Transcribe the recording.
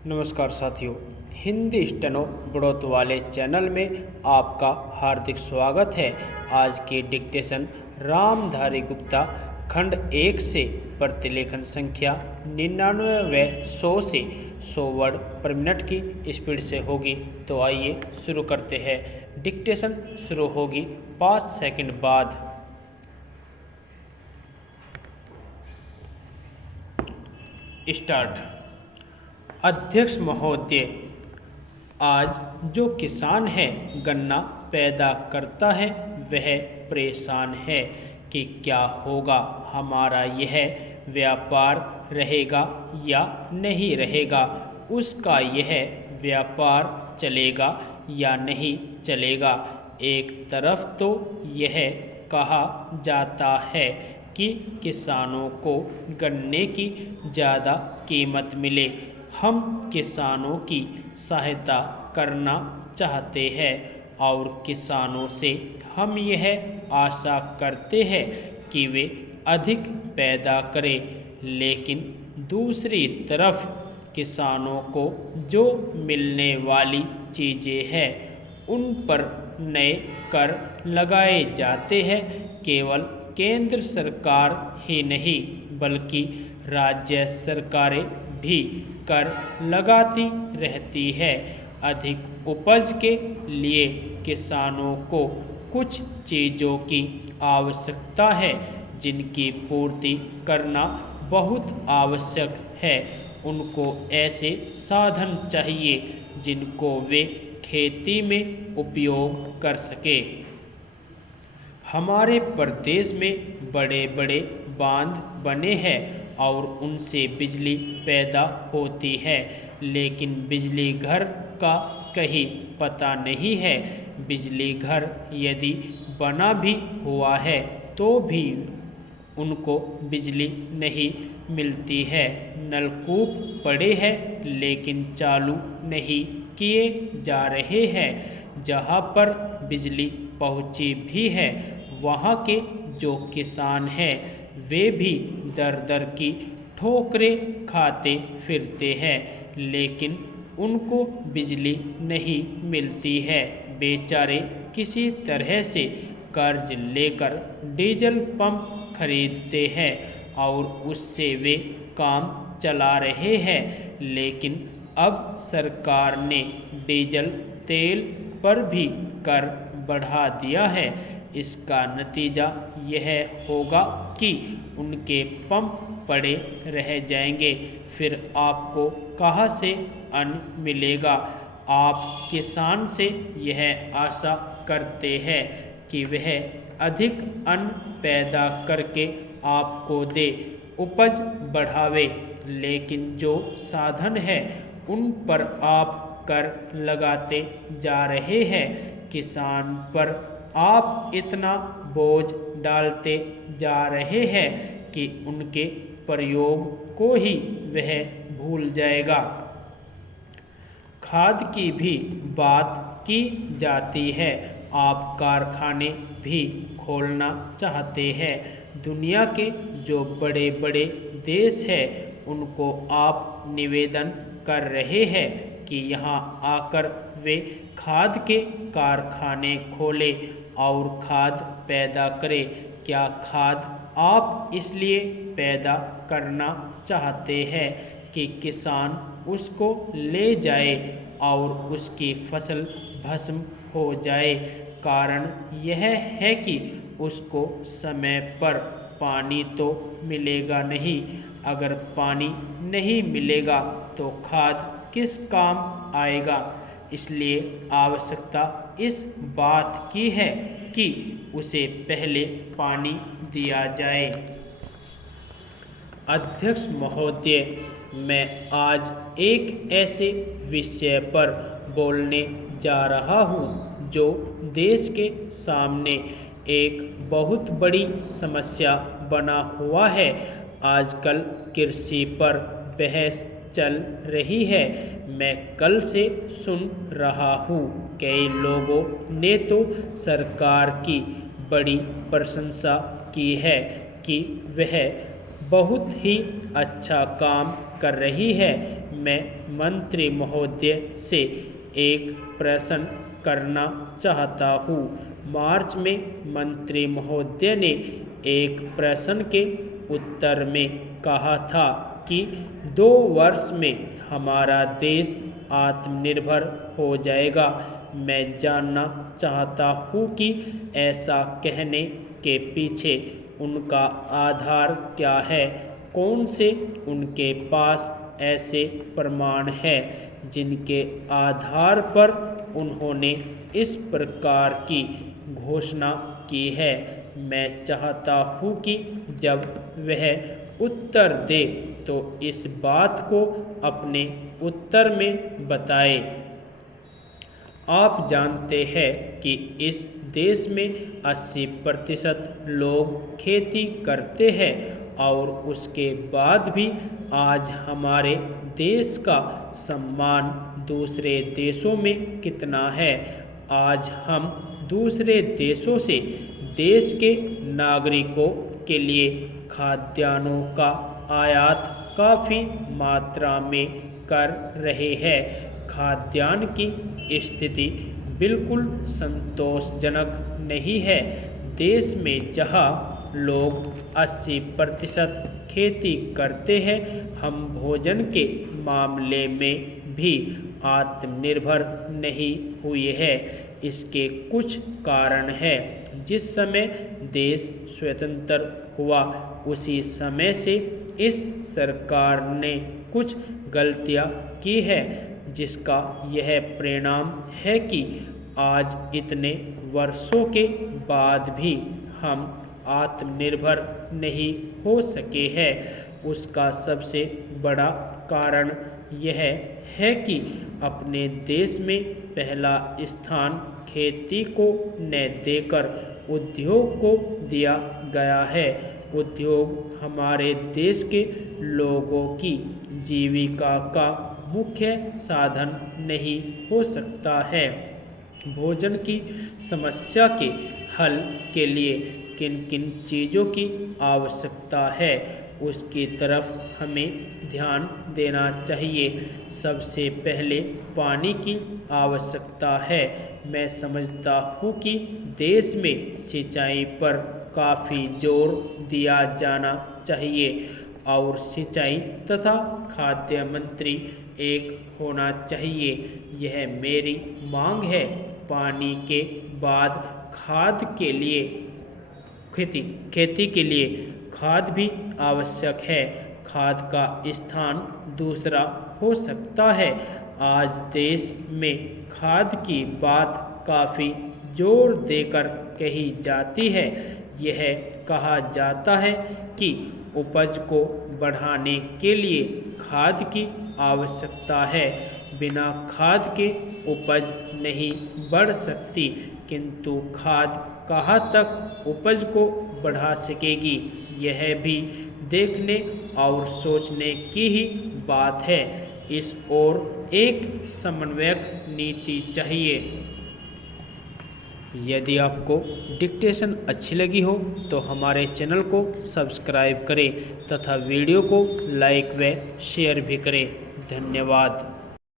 नमस्कार साथियों, हिंदी स्टेनो बढ़ोत वाले चैनल में आपका हार्दिक स्वागत है। आज की डिक्टेशन रामधारी गुप्ता खंड 1 से प्रतिलेखन संख्या 99 व 100 से 100 वर्ड पर मिनट की स्पीड से होगी। तो आइए शुरू करते हैं। डिक्टेशन शुरू होगी 5 सेकंड बाद। स्टार्ट। अध्यक्ष महोदय, आज जो किसान है गन्ना पैदा करता है वह परेशान है कि क्या होगा, हमारा यह व्यापार रहेगा या नहीं रहेगा, उसका यह व्यापार चलेगा या नहीं चलेगा। एक तरफ तो यह कहा जाता है कि किसानों को गन्ने की ज़्यादा कीमत मिले। हम किसानों की सहायता करना चाहते हैं और किसानों से हम यह आशा करते हैं कि वे अधिक पैदा करें, लेकिन दूसरी तरफ किसानों को जो मिलने वाली चीज़ें हैं उन पर नए कर लगाए जाते हैं। केवल केंद्र सरकार ही नहीं बल्कि राज्य सरकारें भी कर लगाती रहती है। अधिक उपज के लिए किसानों को कुछ चीज़ों की आवश्यकता है जिनकी पूर्ति करना बहुत आवश्यक है। उनको ऐसे साधन चाहिए जिनको वे खेती में उपयोग कर सके। हमारे प्रदेश में बड़े बड़े बांध बने हैं और उनसे बिजली पैदा होती है, लेकिन बिजली घर का कहीं पता नहीं है। बिजली घर यदि बना भी हुआ है तो भी उनको बिजली नहीं मिलती है। नलकूप पड़े हैं लेकिन चालू नहीं किए जा रहे हैं। जहाँ पर बिजली पहुँची भी है वहाँ के जो किसान हैं वे भी दर दर की ठोकरें खाते फिरते हैं, लेकिन उनको बिजली नहीं मिलती है। बेचारे किसी तरह से कर्ज लेकर डीजल पंप खरीदते हैं और उससे वे काम चला रहे हैं, लेकिन अब सरकार ने डीजल तेल पर भी कर बढ़ा दिया है। इसका नतीजा यह होगा कि उनके पंप पड़े रह जाएंगे, फिर आपको कहाँ से अन्न मिलेगा। आप किसान से यह आशा करते हैं कि वह अधिक अन्न पैदा करके आपको दे, उपज बढ़ावे, लेकिन जो साधन है उन पर आप कर लगाते जा रहे हैं। किसान पर आप इतना बोझ डालते जा रहे हैं कि उनके प्रयोग को ही वह भूल जाएगा। खाद की भी बात की जाती है। आप कारखाने भी खोलना चाहते हैं। दुनिया के जो बड़े बड़े देश हैं उनको आप निवेदन कर रहे हैं कि यहाँ आकर वे खाद के कारखाने खोलें और खाद पैदा करें। क्या खाद आप इसलिए पैदा करना चाहते हैं कि किसान उसको ले जाए और उसकी फसल भस्म हो जाए। कारण यह है कि उसको समय पर पानी तो मिलेगा नहीं। अगर पानी नहीं मिलेगा तो खाद किस काम आएगा। इसलिए आवश्यकता इस बात की है कि उसे पहले पानी दिया जाए। अध्यक्ष महोदय, मैं आज एक ऐसे विषय पर बोलने जा रहा हूँ जो देश के सामने एक बहुत बड़ी समस्या बना हुआ है। आजकल कृषि पर बहस चल रही है। मैं कल से सुन रहा हूँ कई लोगों ने तो सरकार की बड़ी प्रशंसा की है कि वह बहुत ही अच्छा काम कर रही है। मैं मंत्री महोदय से एक प्रश्न करना चाहता हूँ। मार्च में मंत्री महोदय ने एक प्रश्न के उत्तर में कहा था कि 2 वर्ष में हमारा देश आत्मनिर्भर हो जाएगा। मैं जानना चाहता हूँ कि ऐसा कहने के पीछे उनका आधार क्या है। कौन से उनके पास ऐसे प्रमाण हैं जिनके आधार पर उन्होंने इस प्रकार की घोषणा की है। मैं चाहता हूँ कि जब वह उत्तर दे तो इस बात को अपने उत्तर में बताए। आप जानते हैं कि इस देश में 80% लोग खेती करते हैं और उसके बाद भी आज हमारे देश का सम्मान दूसरे देशों में कितना है। आज हम दूसरे देशों से देश के नागरिकों के लिए खाद्यान्नों का आयात काफ़ी मात्रा में कर रहे हैं। खाद्यान्न की स्थिति बिल्कुल संतोषजनक नहीं है। देश में जहां लोग 80% खेती करते हैं, हम भोजन के मामले में भी आत्मनिर्भर नहीं हुए हैं। इसके कुछ कारण हैं। जिस समय देश स्वतंत्र हुआ उसी समय से इस सरकार ने कुछ गलतियां की है, जिसका यह परिणाम है कि आज इतने वर्षों के बाद भी हम आत्मनिर्भर नहीं हो सके हैं। उसका सबसे बड़ा कारण यह है कि अपने देश में पहला स्थान खेती को न देकर उद्योग को दिया गया है। उद्योग हमारे देश के लोगों की जीविका का मुख्य साधन नहीं हो सकता है। भोजन की समस्या के हल के लिए किन किन चीज़ों की आवश्यकता है, उसकी तरफ हमें ध्यान देना चाहिए। सबसे पहले पानी की आवश्यकता है। मैं समझता हूँ कि देश में सिंचाई पर काफ़ी जोर दिया जाना चाहिए और सिंचाई तथा खाद्य मंत्री एक होना चाहिए। यह मेरी मांग है। पानी के बाद खाद के लिए खेती के लिए खाद भी आवश्यक है। खाद का स्थान दूसरा हो सकता है। आज देश में खाद की बात काफ़ी जोर देकर कही जाती है। यह कहा जाता है कि उपज को बढ़ाने के लिए खाद की आवश्यकता है। बिना खाद के उपज नहीं बढ़ सकती, किंतु खाद कहाँ तक उपज को बढ़ा सकेगी, यह भी देखने और सोचने की ही बात है। इस ओर एक समन्वयक नीति चाहिए। यदि आपको डिक्टेशन अच्छी लगी हो तो हमारे चैनल को सब्सक्राइब करें तथा वीडियो को लाइक व शेयर भी करें। धन्यवाद।